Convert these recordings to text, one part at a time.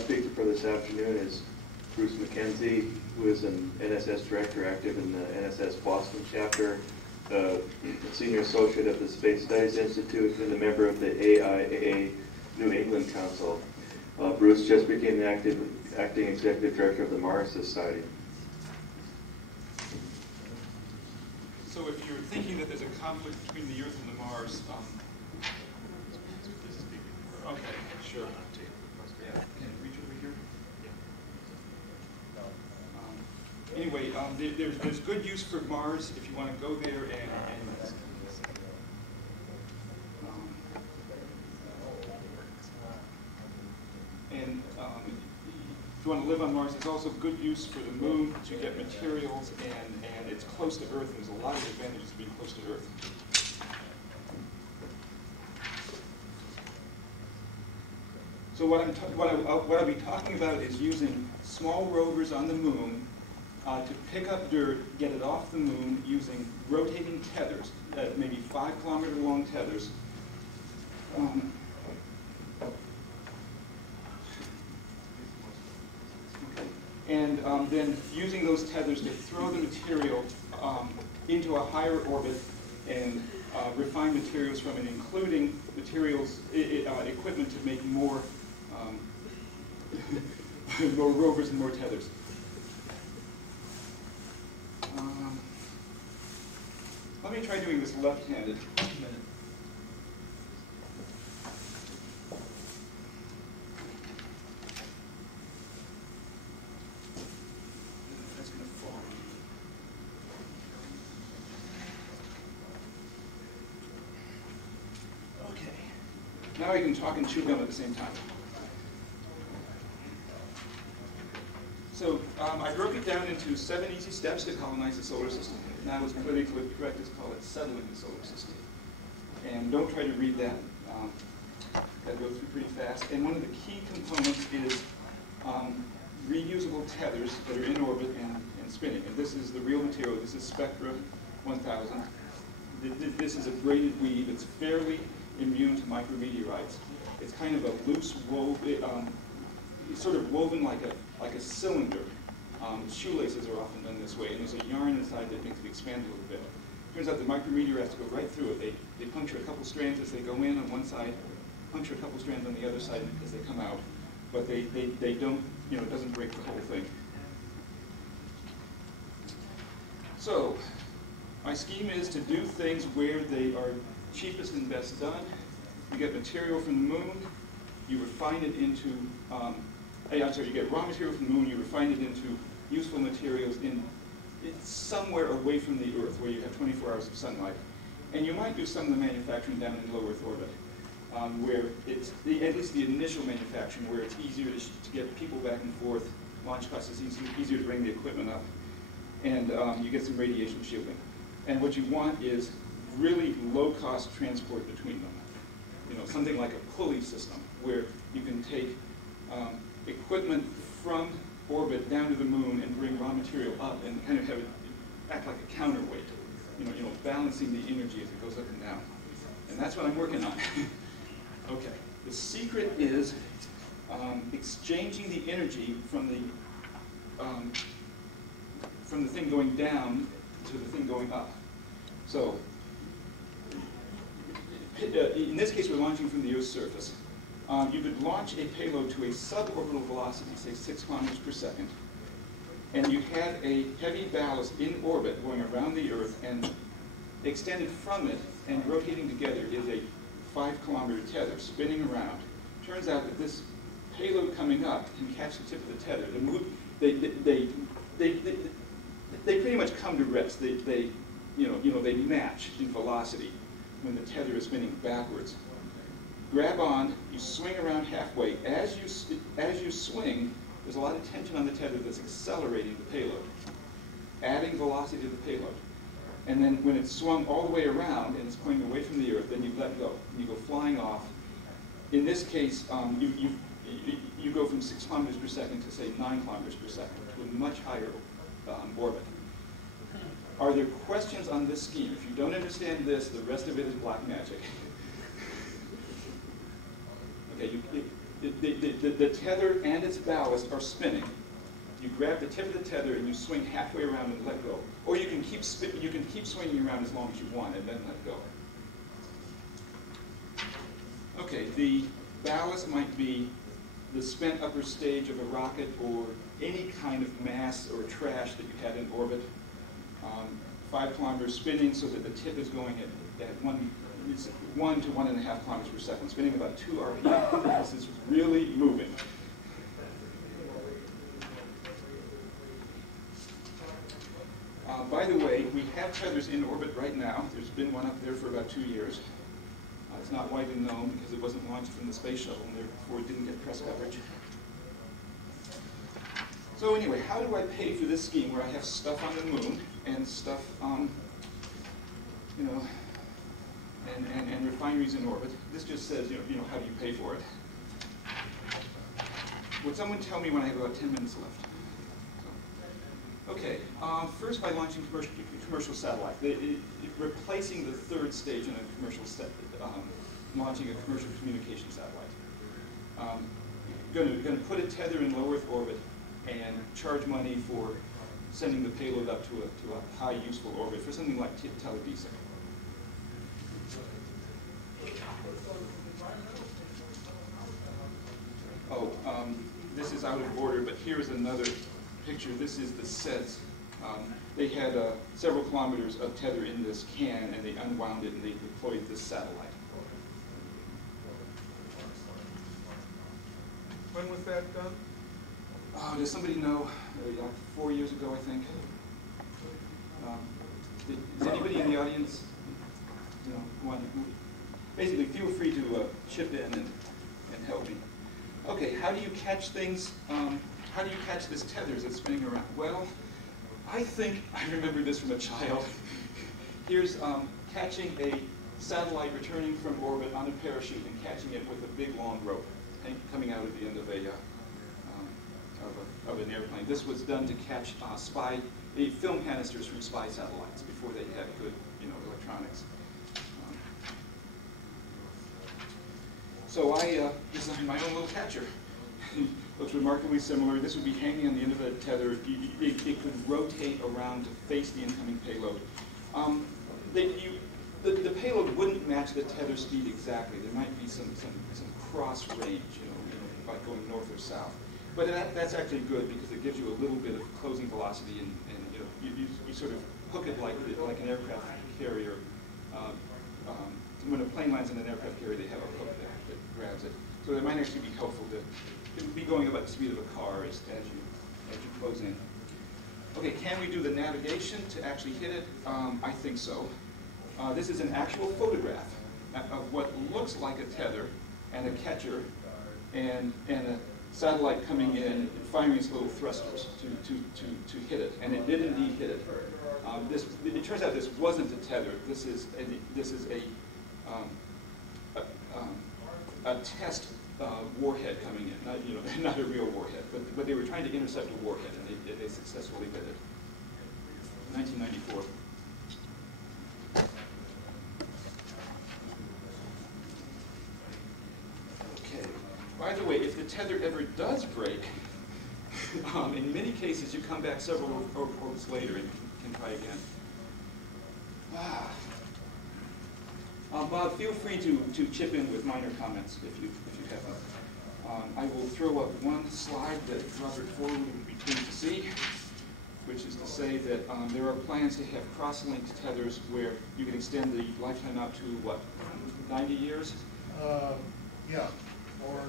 last speaker for this afternoon is Bruce Mackenzie, who is an NSS director active in the NSS Boston chapter, senior associate of the Space Studies Institute, and a member of the AIAA New England Council. Bruce just became the acting executive director of the Mars Society. So if you're thinking that there's a conflict between the Earth and the Mars, okay, sure. Yeah. Can you reach over here? Anyway, there's good use for Mars if you want to go there if you want to live on Mars. There's also good use for the Moon to get materials, and it's close to Earth. There's a lot of advantages to being close to Earth. So what I'll be talking about is using small rovers on the Moon to pick up dirt, get it off the Moon using rotating tethers, maybe 5-kilometer long tethers. And then using those tethers to throw the material into a higher orbit and refine materials from it, including materials, equipment to make more more rovers and more tethers. Let me try doing this left-handed. Now I can talk and chew gum at the same time. So I broke it down into 7 easy steps to colonize the solar system. Now it's politically correct to call it settling the solar system. And don't try to read that. That goes through pretty fast. And one of the key components is reusable tethers that are in orbit and spinning. And this is the real material. This is Spectra 1000. This is a braided weave. It's fairly immune to micrometeorites. It's kind of a loose woven, it's sort of woven like a cylinder. Shoelaces are often done this way, and there's a yarn inside that makes it expand a little bit. Turns out the micrometeorites go right through it. They puncture a couple strands as they go in on one side, puncture a couple strands on the other side as they come out. But they don't, it doesn't break the whole thing. So my scheme is to do things where they are cheapest and best done. You get material from the Moon, you refine it into, you get raw material from the Moon, you refine it into useful materials somewhere away from the Earth where you have 24 hours of sunlight. And you might do some of the manufacturing down in low Earth orbit, where it's, at least the initial manufacturing, where it's easier to get people back and forth, launch costs is easier to bring the equipment up, and you get some radiation shielding. And what you want is really low-cost transport between them. Something like a pulley system where you can take equipment from orbit down to the Moon and bring raw material up and kind of have it act like a counterweight. Balancing the energy as it goes up and down. And that's what I'm working on. Okay. The secret is exchanging the energy from the thing going down to the thing going up. So in this case, we're launching from the Earth's surface. You could launch a payload to a suborbital velocity, say 6 kilometers per second, and you had a heavy ballast in orbit going around the Earth, and extended from it and rotating together is a 5-kilometer tether spinning around. Turns out that this payload coming up can catch the tip of the tether. They pretty much come to rest. They match in velocity when the tether is spinning backwards. Grab on, you swing around halfway. As you swing, there's a lot of tension on the tether that's accelerating the payload, adding velocity to the payload. And then when it's swung all the way around and it's pointing away from the Earth, then you let go. You go flying off. In this case, you go from 6 kilometers per second to, say, 9 kilometers per second, to a much higher orbit. Are there questions on this scheme? If you don't understand this, the rest of it is black magic. Okay, the tether and its ballast are spinning. You grab the tip of the tether and you swing halfway around and let go. Or you can keep swinging around as long as you want and then let go. Okay, the ballast might be the spent upper stage of a rocket or any kind of mass or trash that you have in orbit. 5 kilometers spinning so that the tip is going at 1 to 1.5 kilometers per second, spinning about 2 RPM. This is really moving. By the way, we have tethers in orbit right now. There's been one up there for about 2 years. It's not widely known because it wasn't launched from the space shuttle and therefore it didn't get press coverage. So anyway, how do I pay for this scheme where I have stuff on the moon and stuff on, you know, and refineries in orbit? This just says, you know, how do you pay for it? Would someone tell me when I have about 10 minutes left? Okay, first by launching commercial satellite, replacing the 3rd stage in a commercial launching a commercial communication satellite. Going to put a tether in low Earth orbit and charge money for sending the payload up to a high useful orbit for something like teledesic. Oh, this is out of order, but here's another picture. This is the SEDS. They had several kilometers of tether in this can, and they unwound it and they deployed this satellite. When was that done? Does somebody know? 4 years ago, I think. Does anybody in the audience, you know, want to? Basically, feel free to chip in and help me. Okay, how do you catch things? How do you catch this tether as it's spinning around? Well, I think I remember this from a child. Here's catching a satellite returning from orbit on a parachute and catching it with a big long rope coming out at the end of an airplane. This was done to catch film canisters from spy satellites before they had good, you know, electronics. So I designed my own little catcher. Looks remarkably similar. This would be hanging on the end of a tether. It could rotate around to face the incoming payload. The payload wouldn't match the tether speed exactly. There might be some cross range, you know, by going north or south. But that's actually good because it gives you a little bit of closing velocity, and you know, you sort of hook it like an aircraft carrier. When a plane lands in an aircraft carrier, they have a hook that grabs it. So it might actually be helpful to be going about the speed of a car as you close in. Okay, can we do the navigation to actually hit it? I think so. This is an actual photograph of what looks like a tether and a catcher and a satellite coming in and firing its little thrusters to hit it, and it did indeed hit it. It turns out this wasn't a tether. This is a test warhead coming in, not a real warhead, but they were trying to intercept a warhead, and they successfully did it. 1994. Okay. By the way, if the tether ever does break, in many cases you come back several orbits later and can try again. Bob, feel free to chip in with minor comments if you have them. I will throw up one slide that Robert Ford would be pleased to see, which is to say that there are plans to have cross-linked tethers where you can extend the lifetime out to, what, 90 years? Yeah, or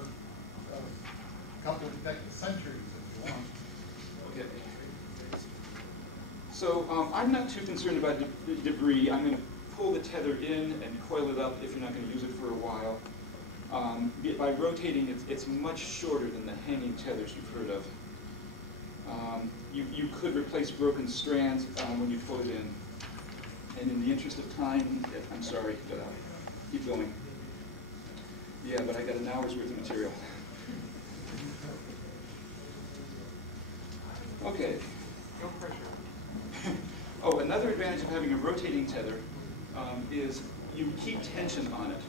a couple of centuries if you want. Okay. So I'm not too concerned about debris. I'm going to pull the tether in and coil it up if you're not going to use it for a while. By rotating, it's much shorter than the hanging tethers you've heard of. You could replace broken strands when you pull it in. And in the interest of time, I'm sorry, but keep going. Yeah, but I got an hour's worth of material. Okay. No pressure. Oh, another advantage of having a rotating tether is you keep tension on it.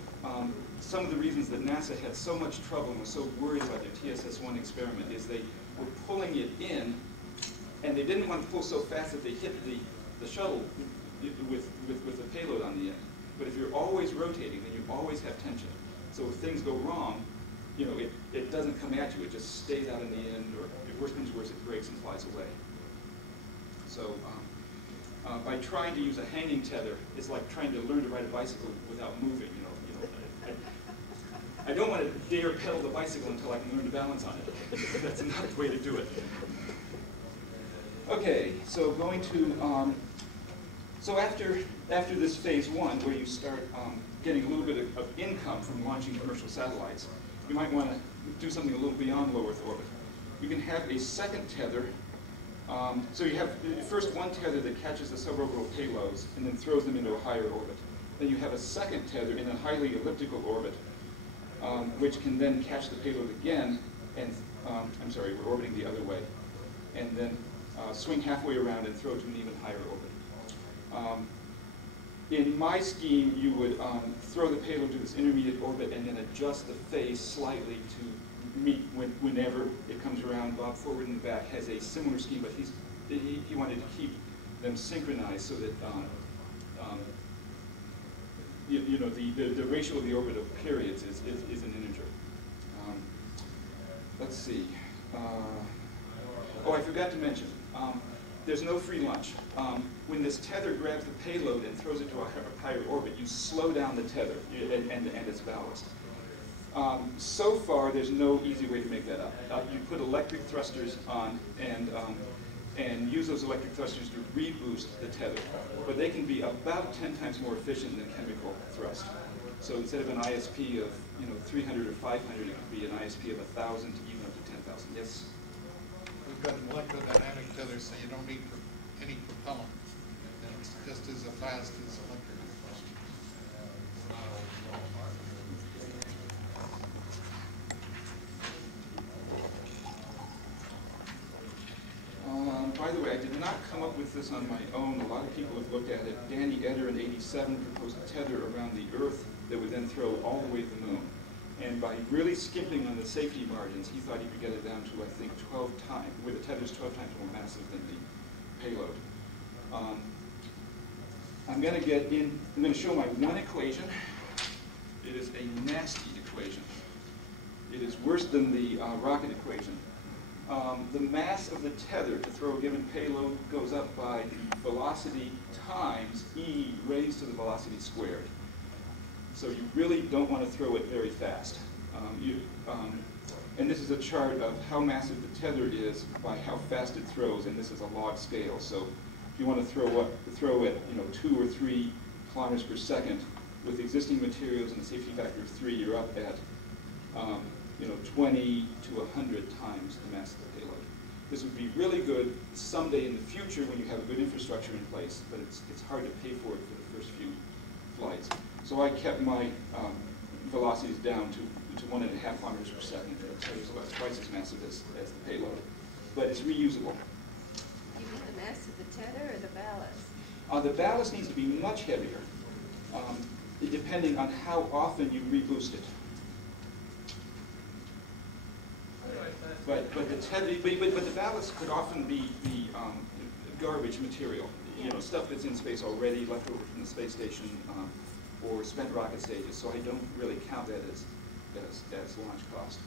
some of the reasons that NASA had so much trouble and was so worried about their TSS-1 experiment is they were pulling it in, and they didn't want to pull so fast that they hit the shuttle with the payload on the end. But if you're always rotating, then you always have tension. So if things go wrong, you know, it doesn't come at you. It just stays out in the end, or if worse comes to worse, it breaks and flies away. So by trying to use a hanging tether, it's like trying to learn to ride a bicycle without moving. I don't want to dare pedal the bicycle until I can learn to balance on it. That's another way to do it. Okay, so going to so after this phase one, where you start getting a little bit of income from launching commercial satellites, you might want to do something a little beyond low Earth orbit. You can have a second tether. So you have first one tether that catches the suborbital payloads and then throws them into a higher orbit. Then you have a second tether in a highly elliptical orbit, which can then catch the payload again, and I'm sorry, we're orbiting the other way, and then swing halfway around and throw to an even higher orbit. In my scheme, you would throw the payload to this intermediate orbit and then adjust the phase slightly to meet whenever it comes around. Bob Forward in the back has a similar scheme, but he wanted to keep them synchronized so that you know, the ratio of the orbit of periods is an integer. Let's see. Oh, I forgot to mention, there's no free lunch. When this tether grabs the payload and throws it to a higher orbit, you slow down the tether and its ballast. So far, there's no easy way to make that up. You put electric thrusters on and use those electric thrusters to reboost the tether. But they can be about 10 times more efficient than chemical thrust. So instead of an ISP of 300 or 500, it could be an ISP of 1,000 to even up to 10,000. Yes? We've got an electrodynamic tether, so you don't need any propellant. And it's just as fast as electric. By the way, I did not come up with this on my own. A lot of people have looked at it. Danny Eder in '87 proposed a tether around the Earth that would then throw all the way to the moon. And by really skimping on the safety margins, he thought he could get it down to, I think, 12 times, where the tether's 12 times more massive than the payload. I'm going to show my one equation. It is a nasty equation. It is worse than the rocket equation. The mass of the tether to throw a given payload goes up by the velocity times e raised to the velocity squared. So you really don't want to throw it very fast. And this is a chart of how massive the tether is by how fast it throws, and this is a log scale. So if you want to throw it 2 or 3 kilometers per second with existing materials and a safety factor of 3, you're up at 20 to 100 times the mass of the payload. This would be really good someday in the future when you have a good infrastructure in place, but it's hard to pay for it for the first few flights. So I kept my velocities down to 1.5 kilometers per second. So it's about twice as massive as the payload, but it's reusable. You mean the mass of the tether or the ballast? The ballast needs to be much heavier, depending on how often you reboost it. But the ballast could often be garbage material, stuff that's in space already, left over from the space station, or spent rocket stages. So I don't really count that as launch cost.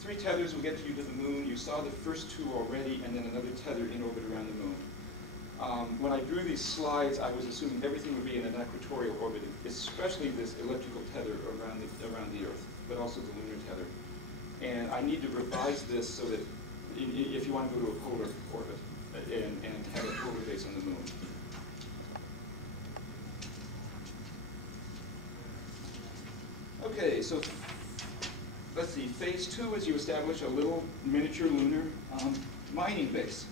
3 tethers will get you to the moon. You saw the first 2 already, and then another tether in orbit around the moon. When I drew these slides, I was assuming everything would be in an equatorial orbit, especially this elliptical tether around the Earth, but also the lunar tether. And I need to revise this so that if you want to go to a polar orbit and have a polar base on the moon. Okay, so let's see. Phase 2 is you establish a little miniature lunar mining base.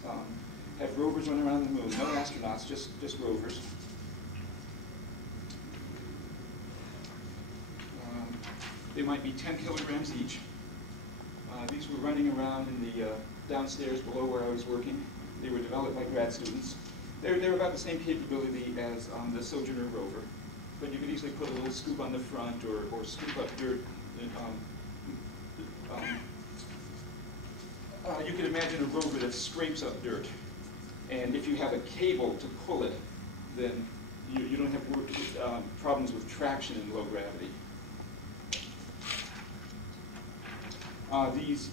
Have rovers run around the moon. No astronauts, just rovers. They might be 10 kilograms each. These were running around in the downstairs below where I was working. They were developed by grad students. They're about the same capability as the Sojourner rover. but you could easily put a little scoop on the front or scoop up dirt. You can imagine a rover that scrapes up dirt, and if you have a cable to pull it, then you don't have problems with traction in low gravity.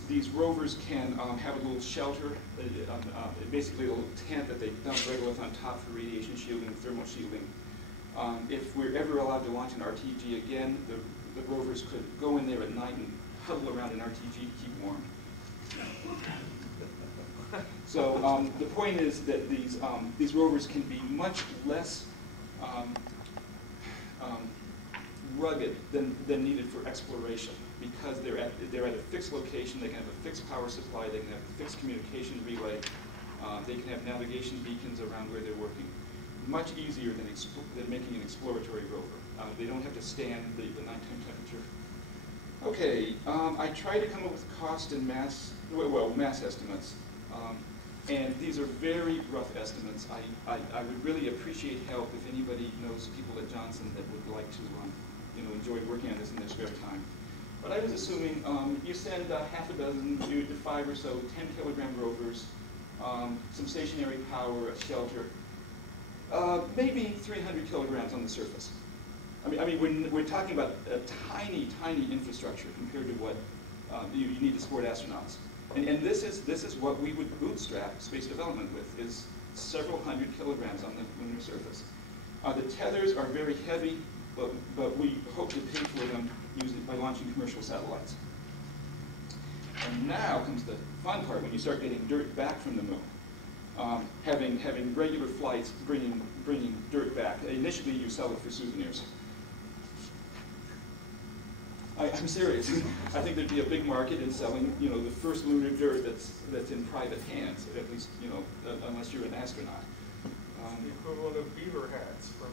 These rovers can have a little shelter, basically a little tent that they dump regolith on top for radiation shielding, thermal shielding. If we're ever allowed to launch an RTG again, the rovers could go in there at night and huddle around an RTG to keep warm. So the point is that these rovers can be much less rugged than needed for exploration, because they're at a fixed location. They can have a fixed power supply. They can have a fixed communication relay. They can have navigation beacons around where they're working. Much easier than making an exploratory rover. They don't have to stand the nighttime temperature. Okay, I tried to come up with cost and mass estimates. And these are very rough estimates. I would really appreciate help if anybody knows people at Johnson that would like to enjoy working on this in their spare time. But I was assuming you send half a dozen to 5 or so 10-kilogram rovers, some stationary power, a shelter, maybe 300 kilograms on the surface. I mean, we're talking about a tiny, tiny infrastructure compared to what you need to support astronauts. And this is what we would bootstrap space development with, is several hundred kilograms on the lunar surface. The tethers are very heavy, but we hope to pay for them by launching commercial satellites. And now comes the fun part, when you start getting dirt back from the moon. Having regular flights, bringing dirt back. Initially, you sell it for souvenirs. I'm serious. I think there'd be a big market in selling, the first lunar dirt that's in private hands, at least, unless you're an astronaut. The equivalent of beaver hats from.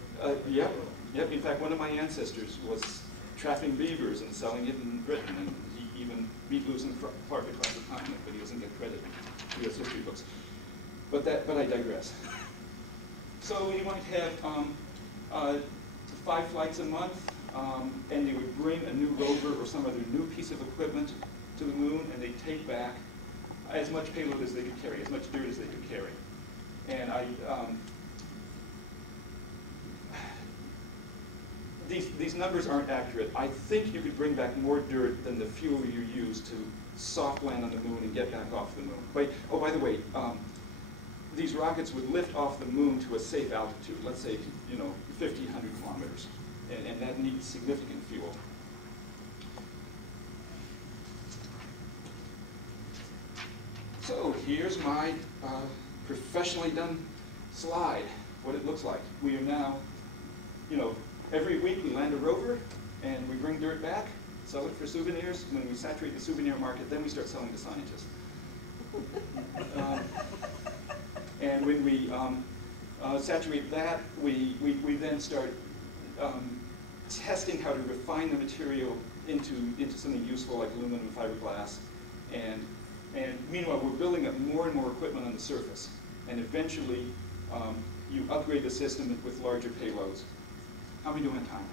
Yep. In fact, one of my ancestors was trapping beavers and selling it in Britain, and he even beat Lewis and Clark across the continent, but he doesn't get credit in U.S. history books. But I digress. So you might have 5 flights a month. And they would bring a new rover or some other new piece of equipment to the moon, and they'd take back as much payload as they could carry, as much dirt as they could carry. And these numbers aren't accurate. I think you could bring back more dirt than the fuel you use to soft land on the moon and get back off the moon. By the way, these rockets would lift off the moon to a safe altitude, let's say 50, 100 kilometers. And that needs significant fuel. So here's my professionally done slide, what it looks like. We are now, every week we land a rover and we bring dirt back, sell it for souvenirs. When we saturate the souvenir market, then we start selling to scientists. And when we saturate that, we then start testing how to refine the material into something useful like aluminum fiberglass, and meanwhile we're building up more and more equipment on the surface, and eventually you upgrade the system with larger payloads. How are we doing on time?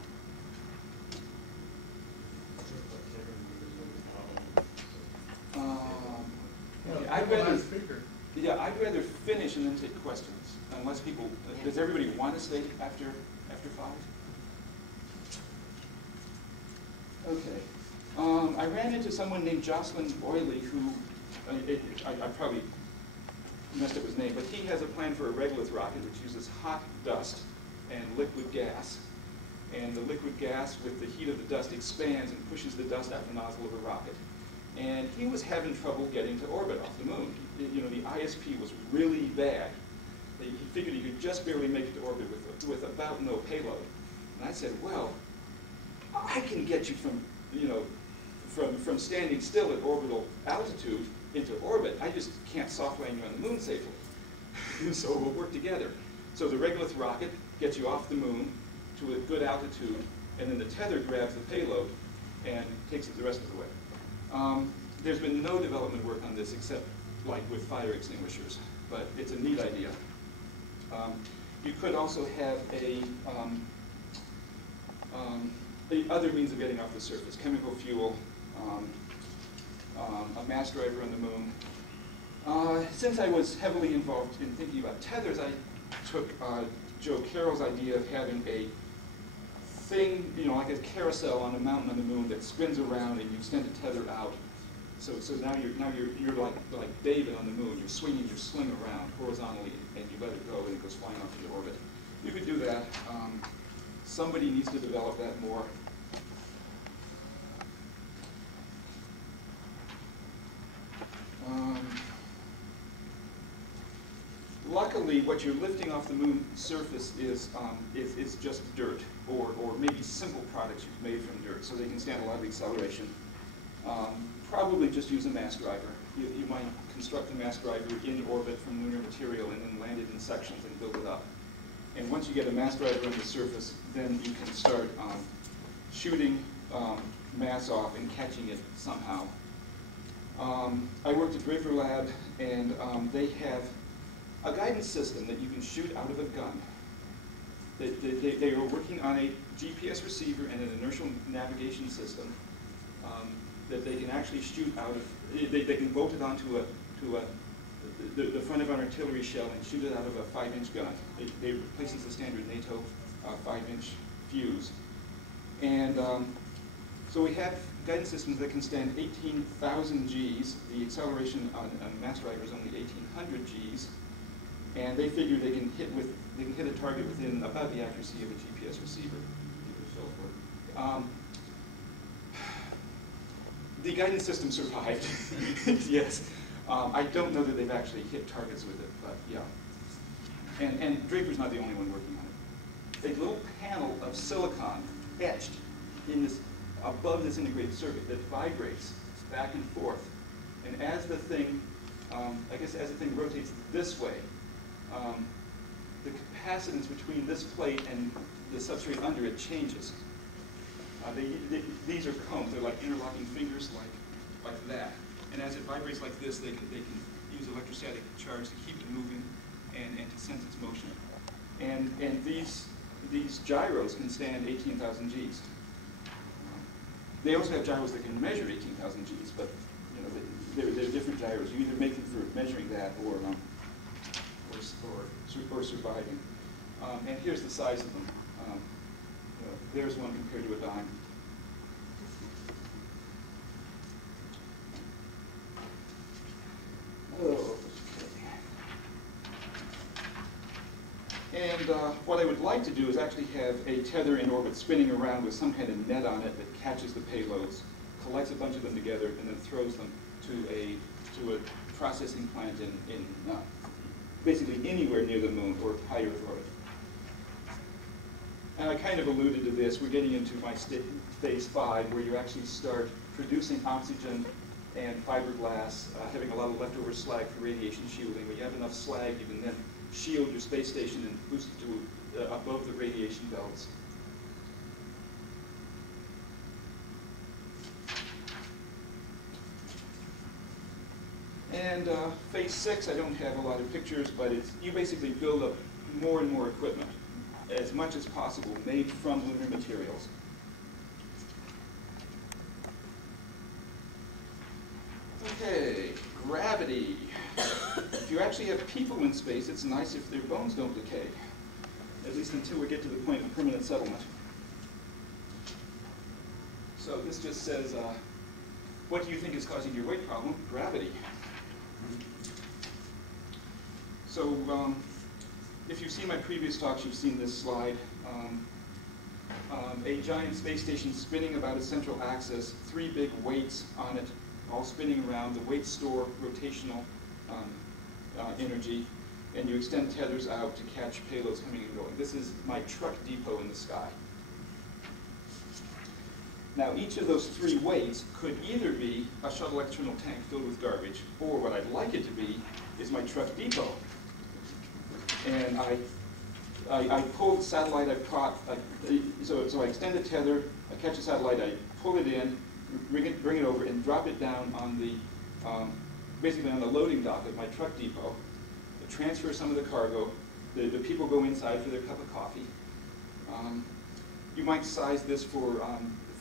Okay, I'd rather finish and then take questions, unless people. Does everybody want to stay after 5? Okay. I ran into someone named Jocelyn Boyley who, I probably messed up his name, but he has a plan for a regolith rocket which uses hot dust and liquid gas. And the liquid gas, with the heat of the dust, expands and pushes the dust out the nozzle of a rocket. And he was having trouble getting to orbit off the moon. The ISP was really bad. He figured he could just barely make it to orbit with about no payload. And I said, well, I can get you from standing still at orbital altitude into orbit. I just can't soft land you on the moon safely. So we'll work together. So the regolith rocket gets you off the moon to a good altitude, and then the tether grabs the payload and takes it the rest of the way. There's been no development work on this except like with fire extinguishers, but it's a neat idea. You could also have The other means of getting off the surface, chemical fuel, a mass driver on the moon. Since I was heavily involved in thinking about tethers, I took Joe Carroll's idea of having a thing, you know, like a carousel on a mountain on the moon that spins around and you extend a tether out. So now you're like David on the moon. You're swinging your sling around horizontally and you let it go and it goes flying off into orbit. You could do that. Somebody needs to develop that more. Luckily, what you're lifting off the moon's surface is just dirt, or maybe simple products you've made from dirt, so they can stand a lot of acceleration. Probably just use a mass driver. You might construct a mass driver in orbit from lunar material and then land it in sections and build it up. And once you get a mass driver on the surface, then you can start shooting mass off and catching it somehow. I worked at Draper Lab, and they have a guidance system that you can shoot out of a gun. They are working on a GPS receiver and an inertial navigation system that they can actually shoot out of. They can bolt it onto the front of an artillery shell and shoot it out of a 5-inch gun. They replaces the standard NATO 5-inch fuse. And so we have guidance systems that can stand 18,000 Gs. The acceleration on mass driver is only 1,800 Gs. And they figure they can hit a target within about the accuracy of a GPS receiver. The guidance system survived. Yes. I don't know that they've actually hit targets with it, but yeah. And Draper's not the only one working on it. A little panel of silicon etched in this above this integrated circuit that vibrates back and forth. And as the thing, I guess as the thing rotates this way, the capacitance between this plate and the substrate under it changes. These are combs. They're like interlocking fingers, like that. And as it vibrates like this, they can use electrostatic charge to keep it moving and to sense its motion. And these gyros can stand 18,000 Gs. They also have gyros that can measure 18,000 Gs, but you know they're different gyros. You either make them for measuring that or surviving. And here's the size of them. There's one compared to a dime. Oh, okay. And what I would like to do is actually have a tether in orbit spinning around with some kind of net on it that catches the payloads, collects a bunch of them together, and then throws them to a processing plant in basically anywhere near the moon or high Earth orbit. And I kind of alluded to this. We're getting into my phase 5, where you actually start producing oxygen and fiberglass, having a lot of leftover slag for radiation shielding. When you have enough slag, you can then shield your space station and boost it to above the radiation belts. And phase 6, I don't have a lot of pictures, but you basically build up more and more equipment, as much as possible, made from lunar materials. Okay, gravity. If you actually have people in space, it's nice if their bones don't decay, at least until we get to the point of permanent settlement. So this just says, what do you think is causing your weight problem? Gravity. So if you've seen my previous talks, you've seen this slide. A giant space station spinning about a central axis, 3 big weights on it, all spinning around. The weights store rotational energy, and you extend tethers out to catch payloads coming and going. This is my truck depot in the sky. Now, each of those 3 weights could either be a shuttle external tank filled with garbage, or what I'd like it to be is my truck depot. And I pull the satellite I've caught, so I extend the tether, I catch the satellite, I pull it in, bring it over, and drop it down on the, basically on the loading dock of my truck depot. I transfer some of the cargo, the people go inside for their cup of coffee. you might size this for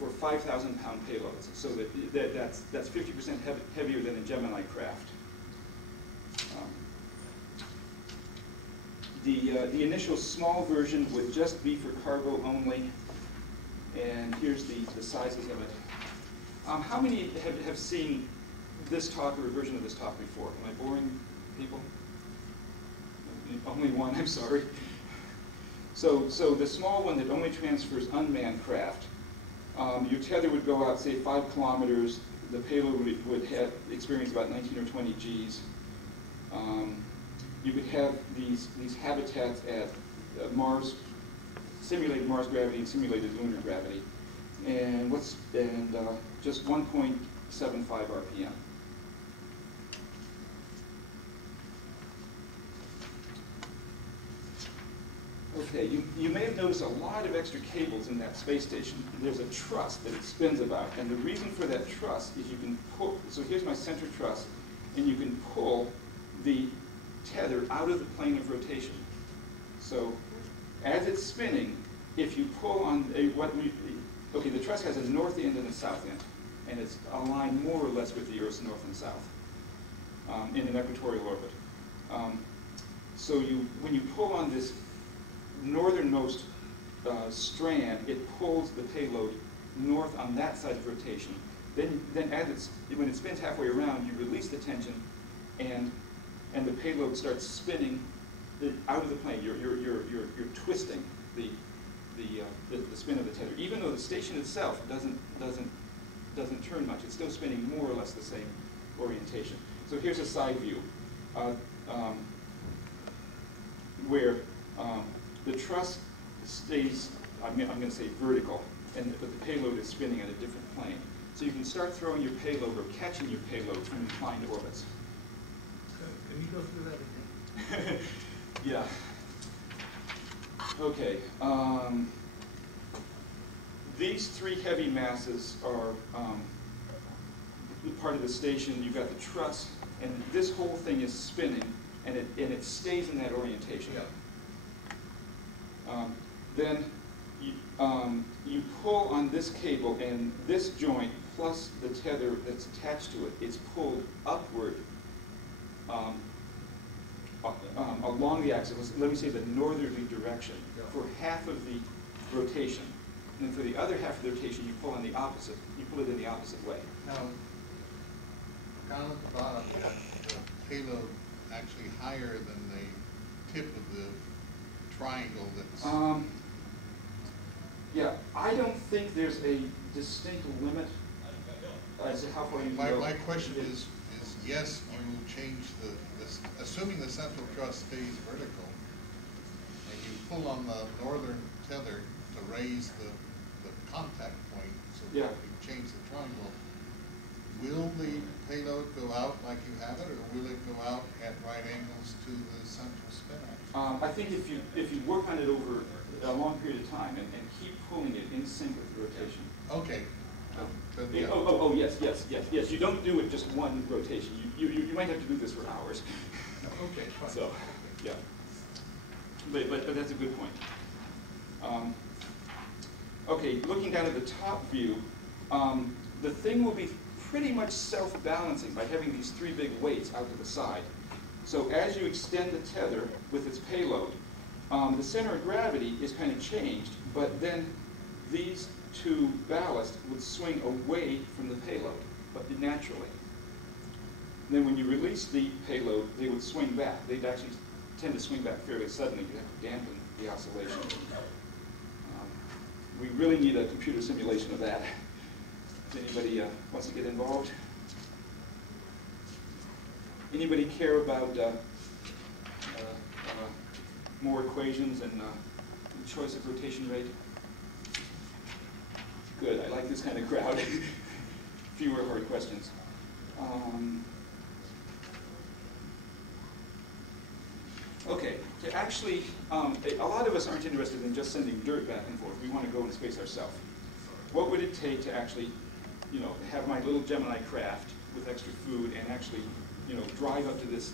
5,000-pound payloads, so that's 50% heavier than a Gemini craft. The initial small version would just be for cargo only, and here's the sizes of it. How many have seen this talk or a version of this talk before? Am I boring people? Only one, I'm sorry. So the small one that only transfers unmanned craft, your tether would go out, say, 5 kilometers. The payload would experience about 19 or 20 Gs. You could have these habitats at Mars, simulated Mars gravity and simulated lunar gravity, and just 1.75 RPM. Okay, you may have noticed a lot of extra cables in that space station. There's a truss that it spins about, and the reason for that truss is you can pull, so here's my center truss, and you can pull the tether out of the plane of rotation. So as it's spinning, if you pull on okay, the truss has a north end and a south end, and it's aligned more or less with the Earth's north and south in an equatorial orbit. So when you pull on this northernmost strand, it pulls the payload north on that side of rotation. Then when it spins halfway around, you release the tension, and the payload starts spinning out of the plane. You're twisting the spin of the tether, even though the station itself doesn't turn much. It's still spinning more or less the same orientation. So here's a side view where the truss stays, I'm going to say vertical, but the payload is spinning at a different plane. So you can start throwing your payload or catching your payload from inclined orbits. Can you go through that again? Yeah. Okay. These 3 heavy masses are part of the station. You've got the truss, and this whole thing is spinning, and it stays in that orientation. Yeah. Then you pull on this cable, and this joint plus the tether that's attached to it is pulled upward along the axis. Let me say the northerly direction for half of the rotation, and then for the other half of the rotation, you pull on the opposite. You pull it in the opposite way. Now, down at the bottom, you got the payload actually higher than the tip of the triangle that's... Yeah, I don't think there's a distinct limit as to how far you can go. My question is yes, you will change assuming the central truss stays vertical, and you pull on the northern tether to raise the contact point so that you change the triangle, will the payload go out like you have it, or will it go out at right angles to the central spin axis? I think if you work on it over a long period of time and keep pulling it in sync with the rotation. Okay. Yes. You don't do it just one rotation. You might have to do this for hours. Okay, fine. So, yeah. But that's a good point. Okay, looking down at the top view, the thing will be pretty much self-balancing by having these 3 big weights out to the side. So as you extend the tether with its payload, the center of gravity is kind of changed, but then these 2 ballast would swing away from the payload, but naturally. And then when you release the payload, they would swing back. They'd actually tend to swing back fairly suddenly. You have to dampen the oscillation. We really need a computer simulation of that. Does anybody wants to get involved? Anybody care about more equations and choice of rotation rate? Good, I like this kind of crowd. Fewer hard questions. Okay, to actually, a lot of us aren't interested in just sending dirt back and forth. We want to go in space ourselves. What would it take to actually, have my little Gemini craft with extra food and actually, drive up to this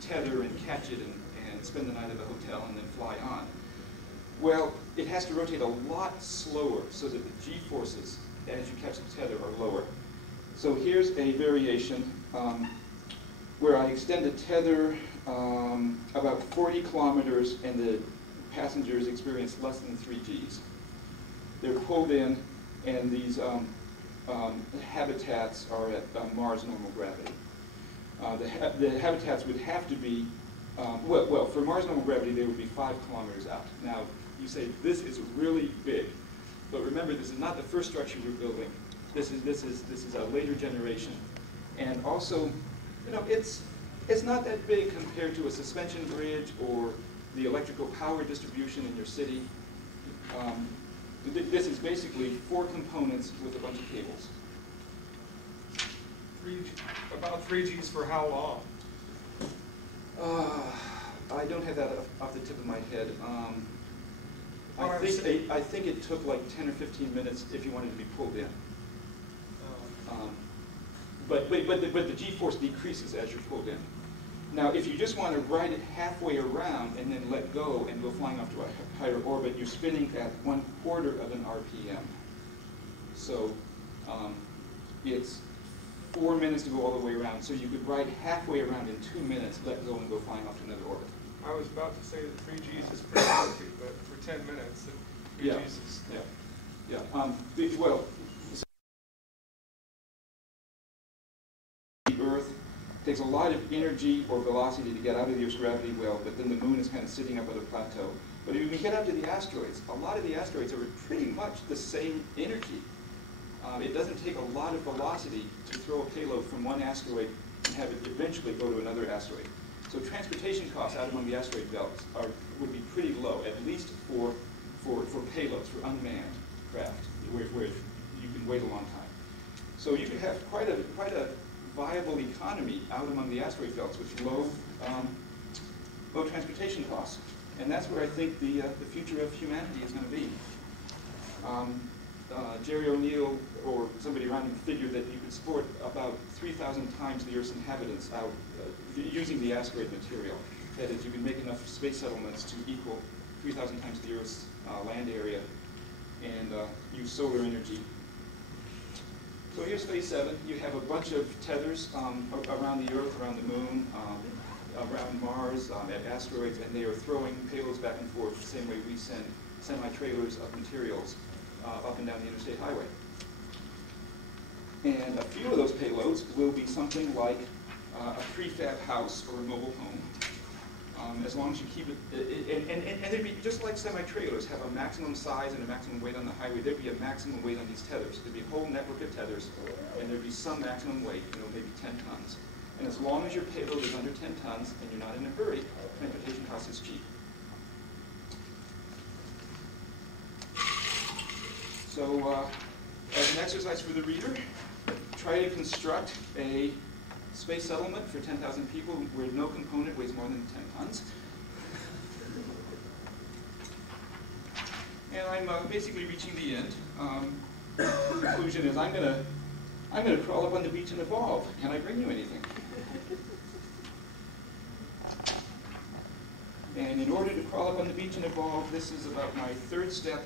tether and catch it and spend the night at the hotel and then fly on? Well, it has to rotate a lot slower so that the g-forces as you catch the tether are lower. So here's a variation where I extend the tether about 40 kilometers and the passengers experience less than 3 Gs. They're pulled in, and these habitats are at Mars normal gravity. The habitats would have to be, well, for Mars normal gravity, they would be 5 kilometers out. Now, you say, this is really big. But remember, this is not the first structure we're building. This is a later generation. And also, you know, it's not that big compared to a suspension bridge or the electrical power distribution in your city. This is basically 4 components with a bunch of cables. About 3 Gs for how long? I don't have that off the tip of my head. I think it took like 10 or 15 minutes if you wanted to be pulled in. But the g-force decreases as you're pulled in. Now, if you just want to ride it halfway around and then let go and go flying off to a higher orbit, you're spinning at 1/4 of an RPM. So it's 4 minutes to go all the way around. So you could ride halfway around in 2 minutes, let go, and go flying off to another orbit. I was about to say that 3 Gs is pretty healthy, but for 10 minutes, 3 Yeah. Gs is... Yeah. Well, the Earth takes a lot of energy or velocity to get out of the Earth's gravity well, but then the moon is kind of sitting up at a plateau. But if you can get out to the asteroids, a lot of the asteroids are pretty much the same energy. It doesn't take a lot of velocity to throw a payload from one asteroid and have it eventually go to another asteroid. So transportation costs out among the asteroid belts would be pretty low, at least for payloads, for unmanned craft, where you can wait a long time. So you could have quite a viable economy out among the asteroid belts with low transportation costs. And that's where I think the future of humanity is going to be. Jerry O'Neill or somebody around him figured that you could support about 3,000 times the Earth's inhabitants out using the asteroid material. That is, you can make enough space settlements to equal 3,000 times the Earth's land area and use solar energy. So here's phase 7. You have a bunch of tethers around the Earth, around the moon, around Mars, at asteroids, and they are throwing payloads back and forth the same way we send semi-trailers of materials up and down the interstate highway. And a few of those payloads will be something like a prefab house or a mobile home, as long as you keep it, and they'd be just like semi-trailers have a maximum size and a maximum weight on the highway. There'd be a maximum weight on these tethers. There'd be a whole network of tethers, and there'd be some maximum weight, maybe 10 tons. And as long as your payload is under 10 tons and you're not in a hurry, transportation cost is cheap. So as an exercise for the reader, try to construct a space settlement for 10,000 people where no component weighs more than 10 tons. And I'm basically reaching the end. The conclusion is I'm gonna crawl up on the beach and evolve. Can I bring you anything? And in order to crawl up on the beach and evolve, this is about my 3rd step.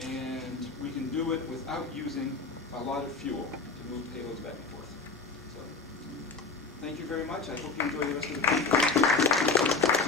And we can do it without using a lot of fuel to move payloads back and forth. So, thank you very much. I hope you enjoy the rest of the conference.